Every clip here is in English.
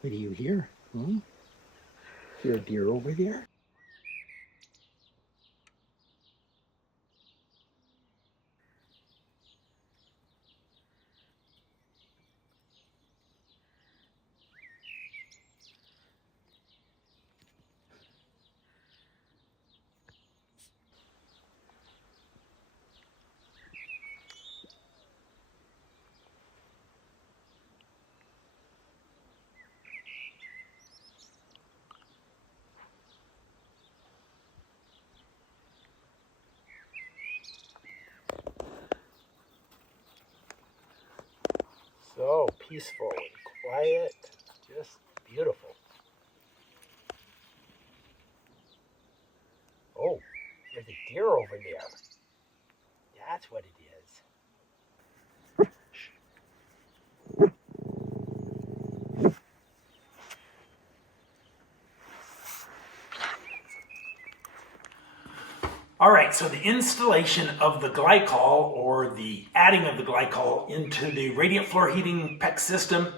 What do you hear? Hmm? Hear a deer over there? So peaceful and quiet, just beautiful. Oh, there's a deer over there. That's what it is. All right, so the installation of the glycol, or the adding of the glycol into the radiant floor heating PEX system,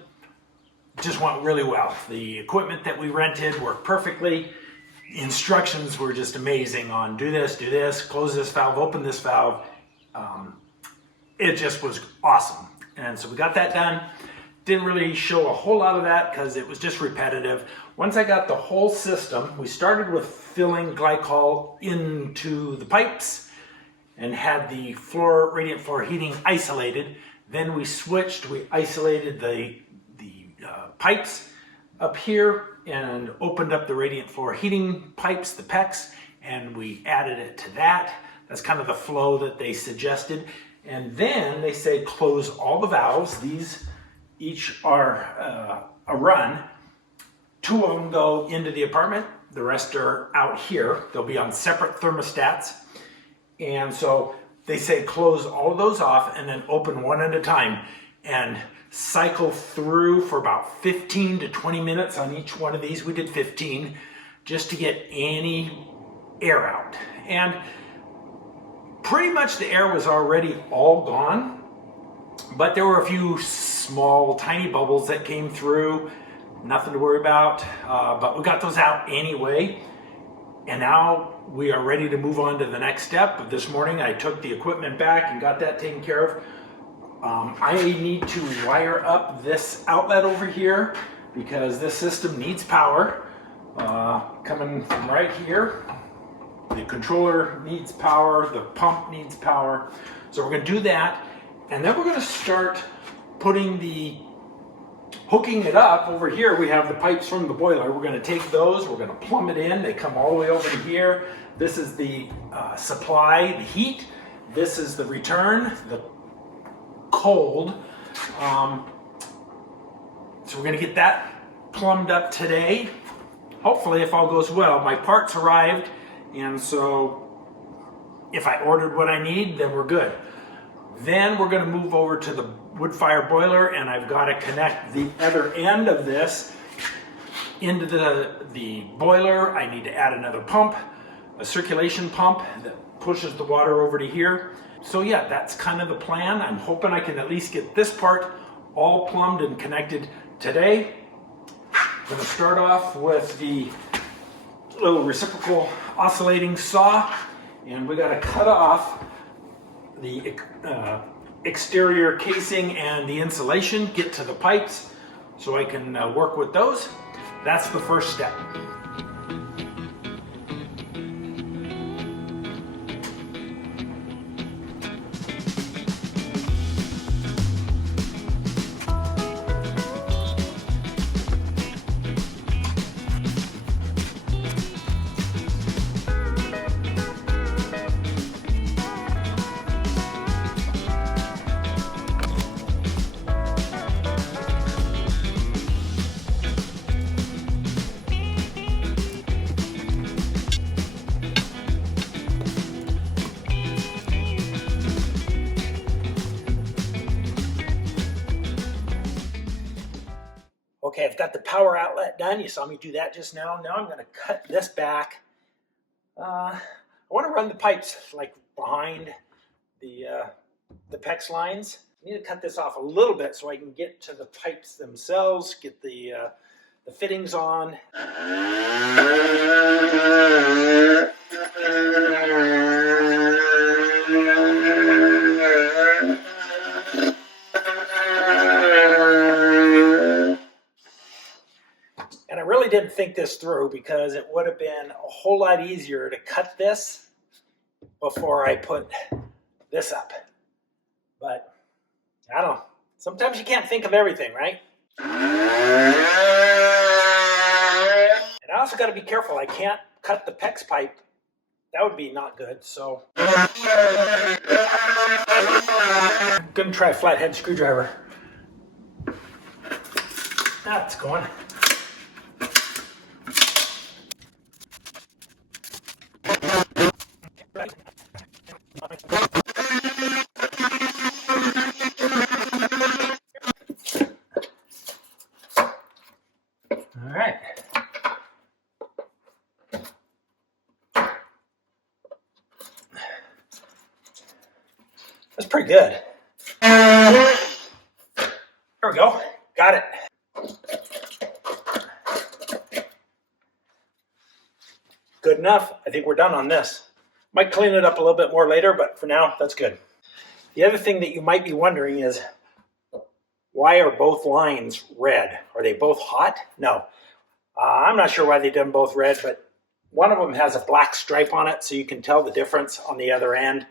just went really well. The equipment that we rented worked perfectly. Instructions were just amazing on do this, close this valve, open this valve. It just was awesome. And so we got that done. Didn't really show a whole lot of that because it was just repetitive. Once I got the whole system, we started with filling glycol into the pipes and had the radiant floor heating isolated. Then we switched, we isolated the pipes up here and opened up the radiant floor heating pipes, the PEX, and we added it to that. That's kind of the flow that they suggested. And then they say close all the valves. These each are a run. 2 of them go into the apartment. The rest are out here. They'll be on separate thermostats. And so they say close all of those off and then open one at a time and cycle through for about 15 to 20 minutes on each one of these. We did 15 just to get any air out. And pretty much the air was already all gone, but there were a few small, tiny bubbles that came through. Nothing to worry about, but we got those out anyway. And now we are ready to move on to the next step. This morning I took the equipment back and got that taken care of. I need to wire up this outlet over here because this system needs power coming from right here. The controller needs power, the pump needs power. So we're going to do that, and then we're going to start hooking it up. Over here we have the pipes from the boiler. We're going to take those, we're going to plumb it in. They come all the way over to here. This is the supply, the heat. This is the return, the cold. So we're going to get that plumbed up today. Hopefully, if all goes well. My parts arrived, and so if I ordered what I need, then we're good. Then we're going to move over to the wood fire boiler, and I've got to connect the other end of this into the boiler. I need to add another pump, a circulation pump that pushes the water over to here. So yeah, that's kind of the plan. I'm hoping I can at least get this part all plumbed and connected today. I'm going to start off with the little reciprocal oscillating saw, and we got to cut off the exterior casing and the insulation, get to the pipes so I can work with those. That's the first step. Okay, I've got the power outlet done. You saw me do that just now. Now I'm going to cut this back. I want to run the pipes like behind the PEX lines. I need to cut this off a little bit so I can get to the pipes themselves, get the the fittings on. And I really didn't think this through because it would have been a whole lot easier to cut this before I put this up. But I don't know. Sometimes you can't think of everything, right? And I also got to be careful. I can't cut the PEX pipe. That would be not good. So I'm going to try a flathead screwdriver. That's going. All right. That's pretty good. There we go. Got it. Good enough. I think we're done on this. Might clean it up a little bit more later, but for now, that's good. The other thing that you might be wondering is, why are both lines red? Are they both hot? No. I'm not sure why they done both red, but one of them has a black stripe on it, so you can tell the difference on the other end.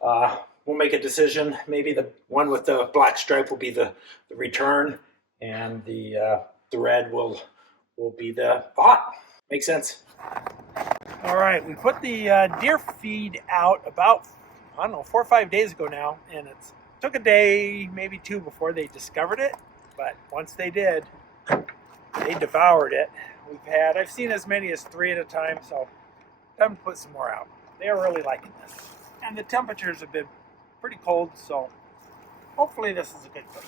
We'll make a decision. Maybe the one with the black stripe will be the return, and the red will be the hot. Makes sense. All right, we put the deer feed out about, I don't know, 4 or 5 days ago now, and it took a day, maybe 2 before they discovered it, but once they did, they devoured it. I've seen as many as 3 at a time, so time to put some more out. They're really liking this. And the temperatures have been pretty cold, so hopefully this is a good thing.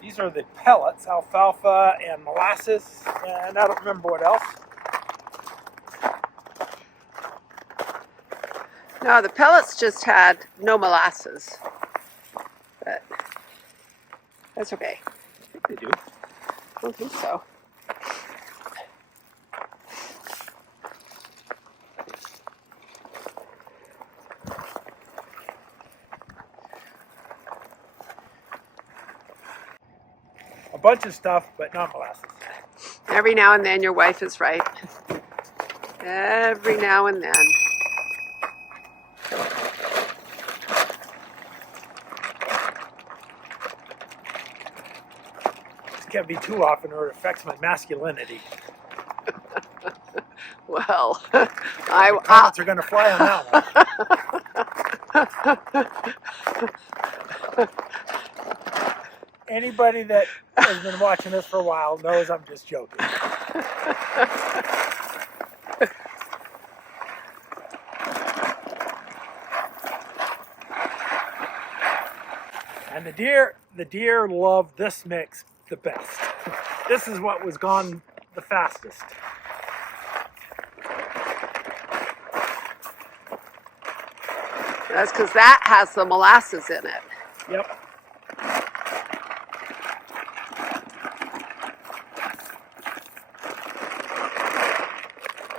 These are the pellets, alfalfa and molasses, and I don't remember what else. No, the pellets just had no molasses, but that's okay. I think they do. I don't think so. A bunch of stuff, but not molasses. Every now and then your wife is right. Every now and then. This can't be too often or it affects my masculinity. Well, The comments are going to fly on that one. Anybody that has been watching this for a while knows I'm just joking. And the deer love this mix the best. This is what was gone the fastest. That's because that has the molasses in it. Yep.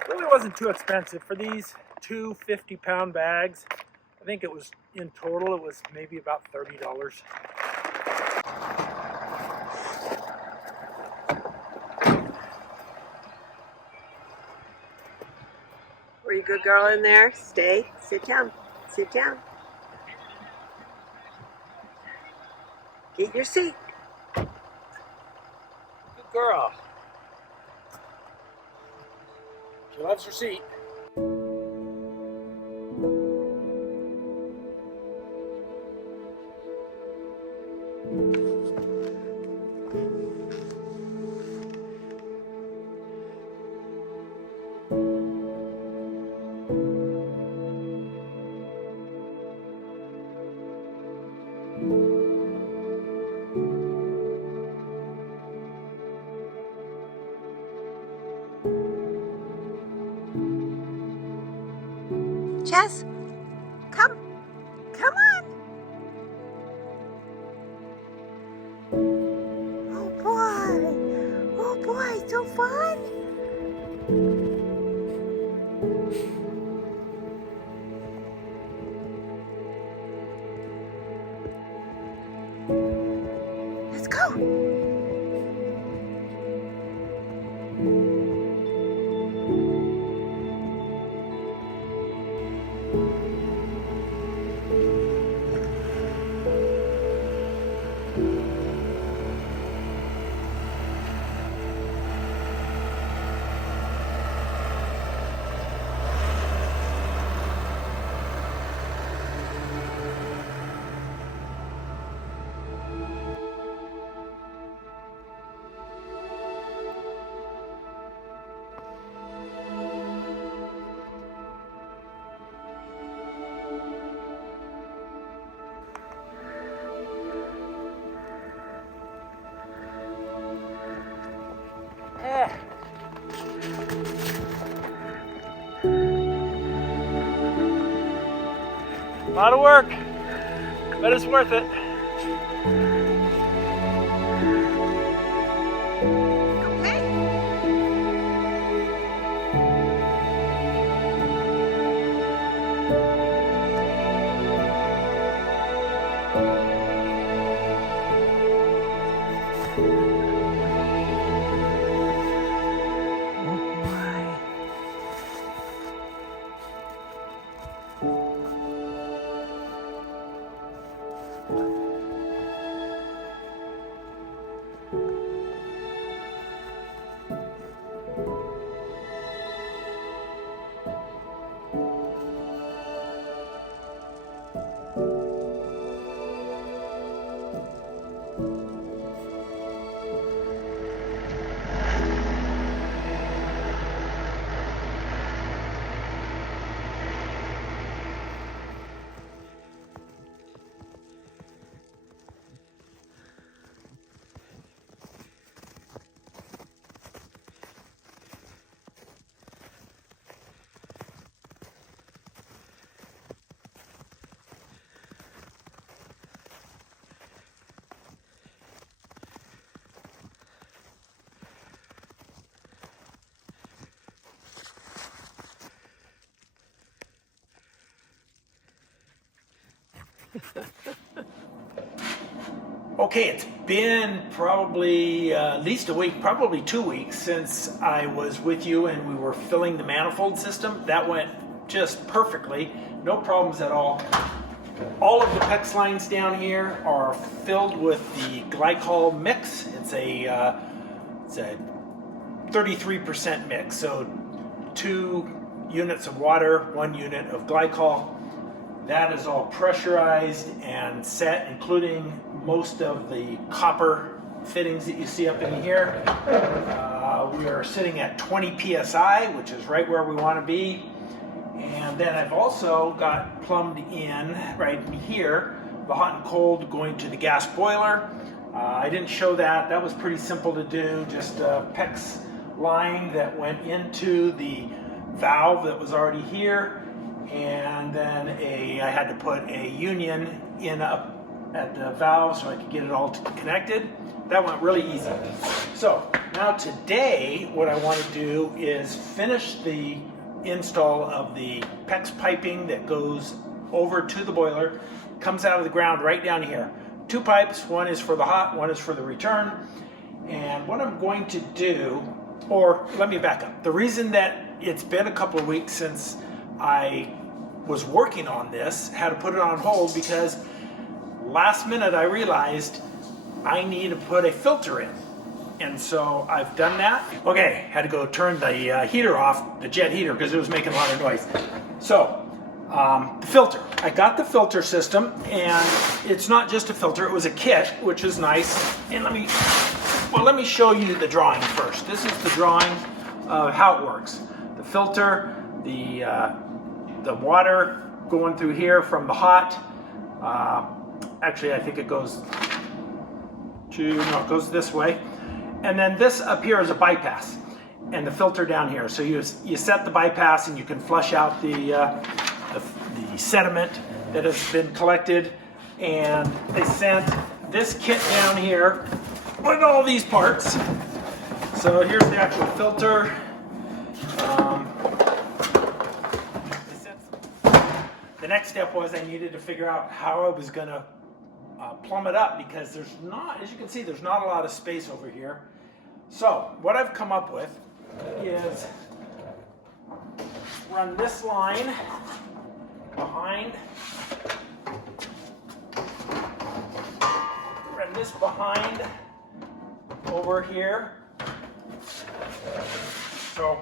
Really wasn't too expensive for these 2 50-pound bags. I think it was, in total, it was maybe about $30. Were you a good girl in there? Stay. Sit down. Sit down. Get your seat. Good girl. She loves her seat. Jess, come on. so fun? Let's go. A lot of work, but it's worth it. Okay, it's been probably at least a week, probably 2 weeks since I was with you and we were filling the manifold system. That went just perfectly, no problems at all. All of the PEX lines down here are filled with the glycol mix. It's a 33% mix, so 2 units of water, 1 unit of glycol. That is all pressurized and set, including most of the copper fittings that you see up in here. We are sitting at 20 psi, which is right where we want to be. And then I've also got plumbed in right here the hot and cold going to the gas boiler. I didn't show that. That was pretty simple to do. Just a PEX line that went into the valve that was already here. And then I had to put a union in up at the valve so I could get it all connected. That went really easy. So now today what I want to do is finish the install of the PEX piping that goes over to the boiler, comes out of the ground right down here. 2 pipes, one is for the hot, one is for the return. And what I'm going to do, or let me back up. The reason that it's been a couple of weeks since I was working on this, had to put it on hold because last minute I realized I need to put a filter in. And so I've done that. Okay, had to go turn the heater off, the jet heater, because it was making a lot of noise. So, the filter. I got the filter system, and it's not just a filter, it was a kit, which is nice. And let me show you the drawing first. This is the drawing of how it works. The filter, the water going through here from the hot. Actually, I think it goes it goes this way. And then this up here is a bypass, and the filter down here. So you set the bypass, and you can flush out the sediment that has been collected. And they sent this kit down here with all these parts. So here's the actual filter. The next step was I needed to figure out how I was going to plumb it up, because there's not, as you can see, there's not a lot of space over here. So what I've come up with is run this line behind, run this behind over here. So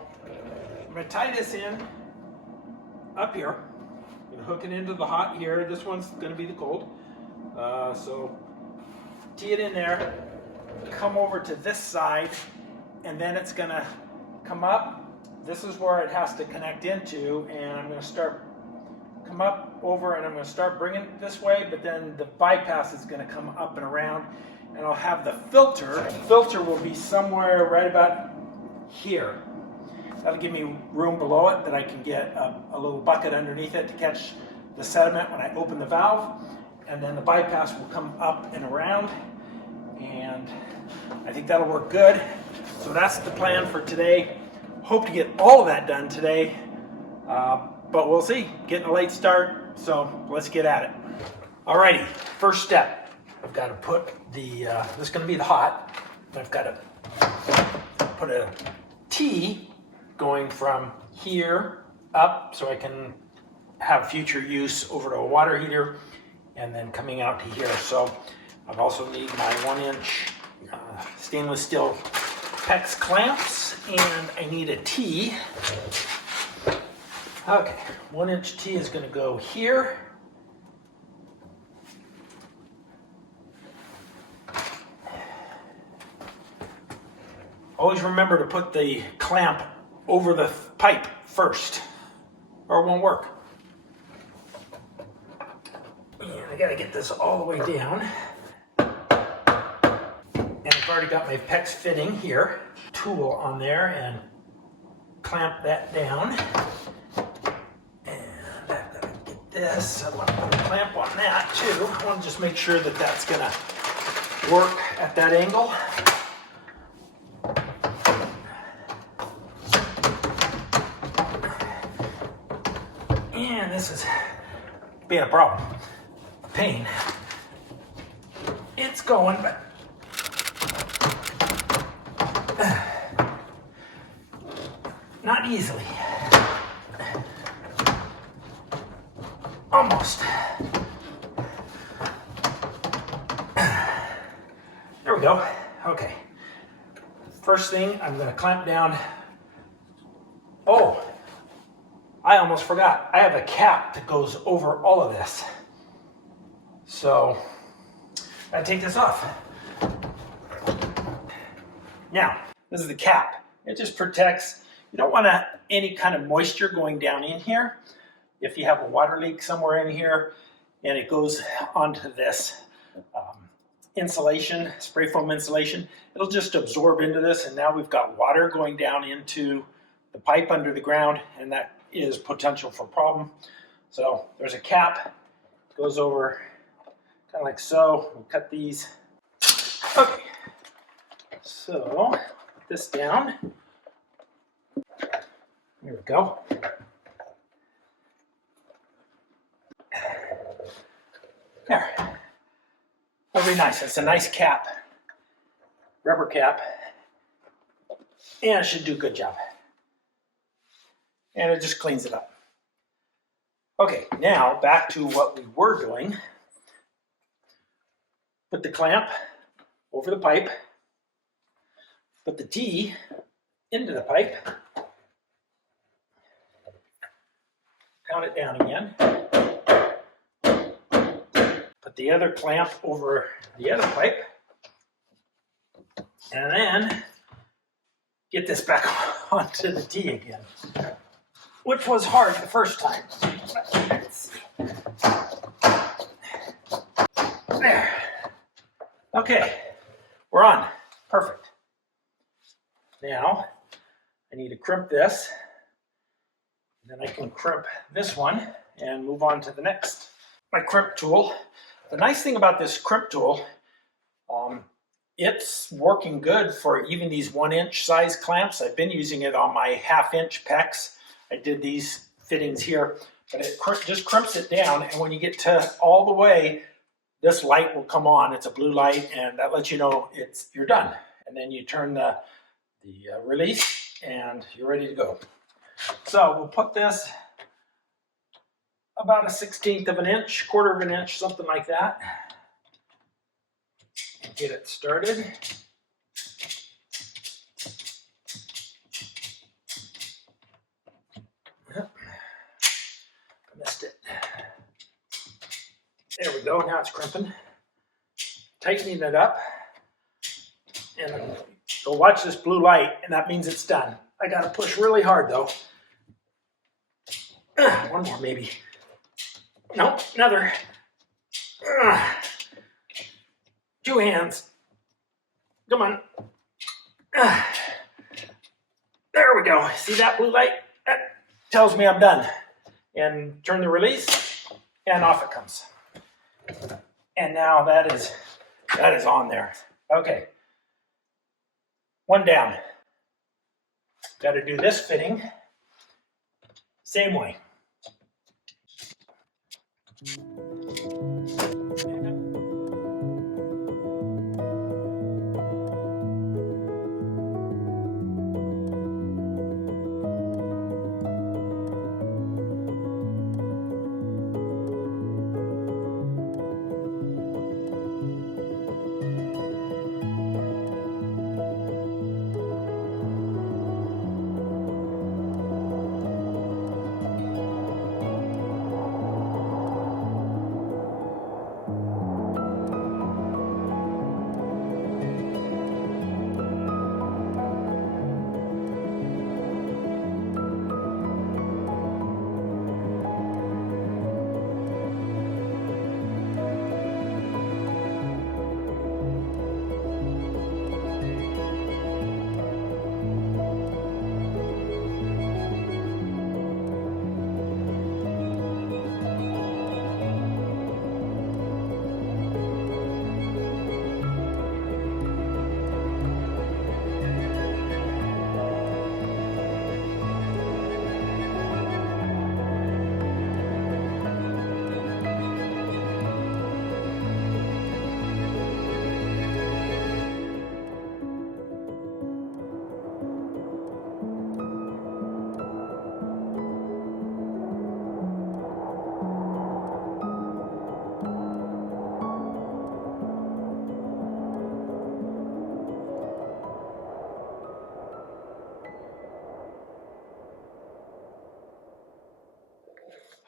I'm going to tie this in up here. I'm going to hook it into the hot here. This one's going to be the cold. So tee it in there, come over to this side, and then it's going to come up. This is where it has to connect into, and I'm going to come up over, and I'm going to start bringing it this way, but then the bypass is going to come up and around, and I'll have the filter. The filter will be somewhere right about here. That'll give me room below it that I can get a little bucket underneath it to catch the sediment when I open the valve. And then the bypass will come up and around, and I think that'll work good. So that's the plan for today. Hope to get all of that done today, but we'll see. Getting a late start, so let's get at it. Alrighty, first step. I've got to put the, this is going to be the hot. I've got to put a T going from here up so I can have future use over to a water heater, and then coming out to here. So I've also need my 1-inch stainless steel PEX clamps, and I need a T. Okay, 1-inch T is going to go here. Always remember to put the clamp over the pipe first, or it won't work. And I gotta get this all the way down. And I've already got my PEX fitting here. Tool on there and clamp that down. And I've got to get this. I want to put a clamp on that too. I want to just make sure that that's gonna work at that angle. And this is being a problem. Pain. It's going, but not easily. Almost. There we go. Okay. First thing, I'm going to clamp down. Oh, I almost forgot. I have a cap that goes over all of this. So I take this off. Now, this is the cap. It just protects. You don't want any kind of moisture going down in here. If you have a water leak somewhere in here and it goes onto this insulation, spray foam insulation, it'll just absorb into this, and now we've got water going down into the pipe under the ground, and that is potential for problem. So there's a cap, goes over kind of like so. We'll cut these. Okay, so put this down. There we go. There. That'll be nice. It's a nice cap, rubber cap, and it should do a good job. And it just cleans it up. Okay, now back to what we were doing. Put the clamp over the pipe, put the T into the pipe, count it down again, put the other clamp over the other pipe, and then get this back onto the T again, which was hard the first time. There. Okay, we're on. Perfect. Now, I need to crimp this. Then I can crimp this one and move on to the next. My crimp tool. The nice thing about this crimp tool, it's working good for even these 1-inch size clamps. I've been using it on my 1/2-inch PEX. I did these fittings here, but it just crimps it down, and when you get to all the way, this light will come on. It's a blue light, and that lets you know you're done. And then you turn the release, and you're ready to go. So we'll put this about a 1/16 of an inch, 1/4 of an inch, something like that, and get it started. Missed it. There we go. Now it's crimping. Tightening it up. And you'll watch this blue light, and that means it's done. I got to push really hard, though. One more, maybe. No, another. 2 hands. Come on. There we go. See that blue light? That tells me I'm done. And turn the release, and off it comes. And now that is on there. Okay. One down. Got to do this fitting. Same way.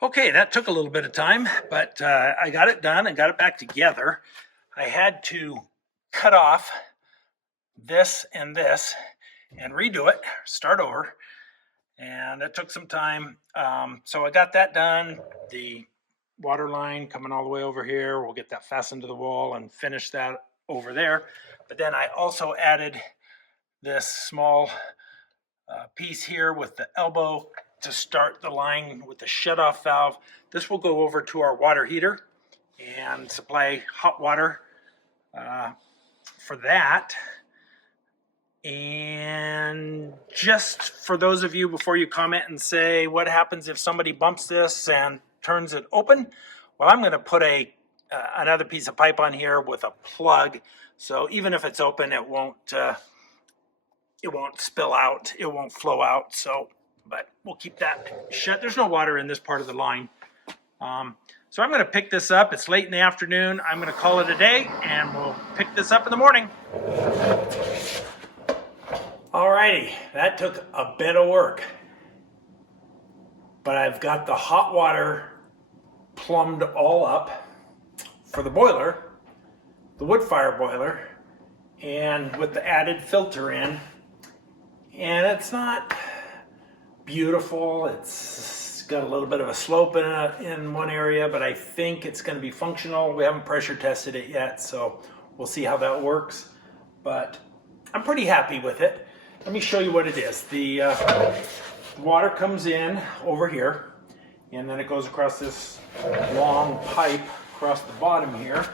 Okay, that took a little bit of time, but I got it done and got it back together. I had to cut off this and redo it, start over, and it took some time. So I got that done. The water line coming all the way over here, we'll get that fastened to the wall and finish that over there. But then I also added this small piece here with the elbow to start the line with the shutoff valve. This will go over to our water heater and supply hot water for that. And just for those of you, before you comment and say what happens if somebody bumps this and turns it open, well, I'm going to put another piece of pipe on here with a plug, so even if it's open, it won't spill out, it won't flow out. So, but we'll keep that shut. There's no water in this part of the line. So I'm going to pick this up. It's late in the afternoon. I'm going to call it a day, and we'll pick this up in the morning. Alrighty, that took a bit of work, but I've got the hot water plumbed all up for the boiler, the wood fire boiler, and with the added filter in. And it's not beautiful. It's got a little bit of a slope in one area, but I think it's going to be functional. We haven't pressure tested it yet, so we'll see how that works. But I'm pretty happy with it. Let me show you what it is. The water comes in over here, and then it goes across this long pipe across the bottom here,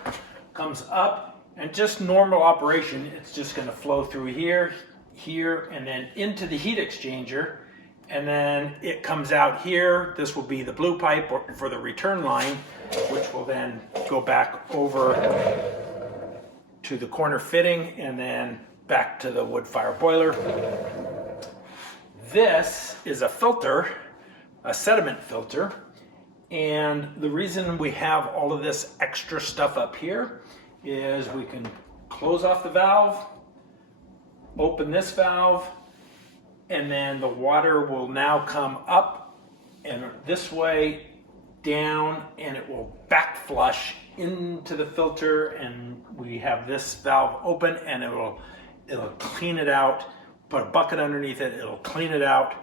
comes up And just normal operation, it's just going to flow through here, here, and then into the heat exchanger. And then it comes out here. This will be the blue pipe for the return line, which will then go back over to the corner fitting and then back to the wood fire boiler. This is a filter, a sediment filter. And the reason we have all of this extra stuff up here is we can close off the valve, open this valve, and then the water will now come up and this way down, and it will back flush into the filter, and we have this valve open and it'll clean it out. Put a bucket underneath it, it'll clean it out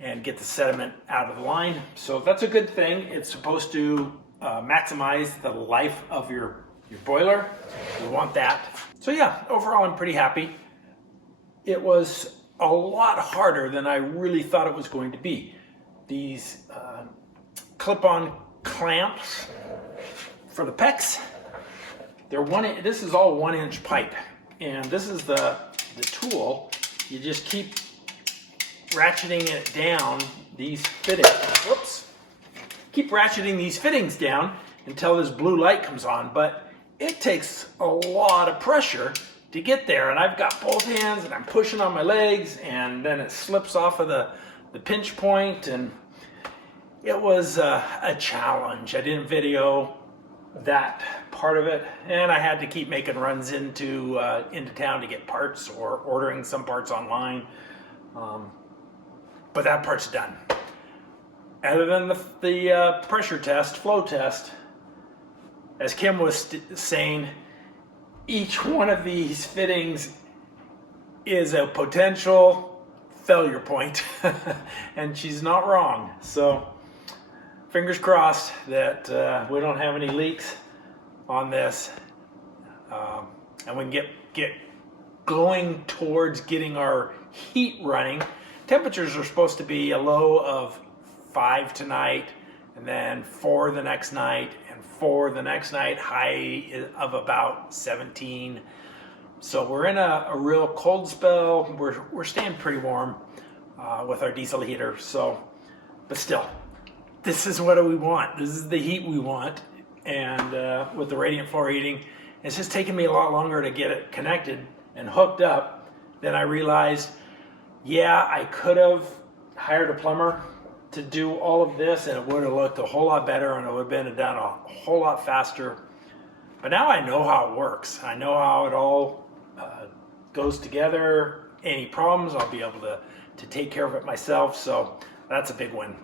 and get the sediment out of the line. So that's a good thing. It's supposed to maximize the life of your boiler. We want that. So yeah, overall I'm pretty happy. It was a lot harder than I really thought it was going to be. These clip-on clamps for the PEX, this is all 1-inch pipe, and this is the tool. You just keep ratcheting it down, these fittings, keep ratcheting these fittings down until this blue light comes on, but it takes a lot of pressure to get there, and I've got both hands and I'm pushing on my legs, and then it slips off of the pinch point, and it was a challenge. I didn't video that part of it, and I had to keep making runs into town to get parts or ordering some parts online, but that part's done. Other than the pressure test, flow test, as Kim was saying, each one of these fittings is a potential failure point, and she's not wrong. So fingers crossed that we don't have any leaks on this, and we can get going towards getting our heat running. Temperatures are supposed to be a low of 5 tonight, and then 4 the next night, and 4 the next night, high of about 17. So we're in a real cold spell. We're staying pretty warm with our diesel heater. So, but still, this is what we want. This is the heat we want. And with the radiant floor heating, it's just taken me a lot longer to get it connected and hooked up than I realized. Yeah, I could have hired a plumber to do all of this, and it would have looked a whole lot better, and it would have been done a whole lot faster. But now I know how it works. I know how it all goes together. Any problems, I'll be able to take care of it myself. So that's a big win.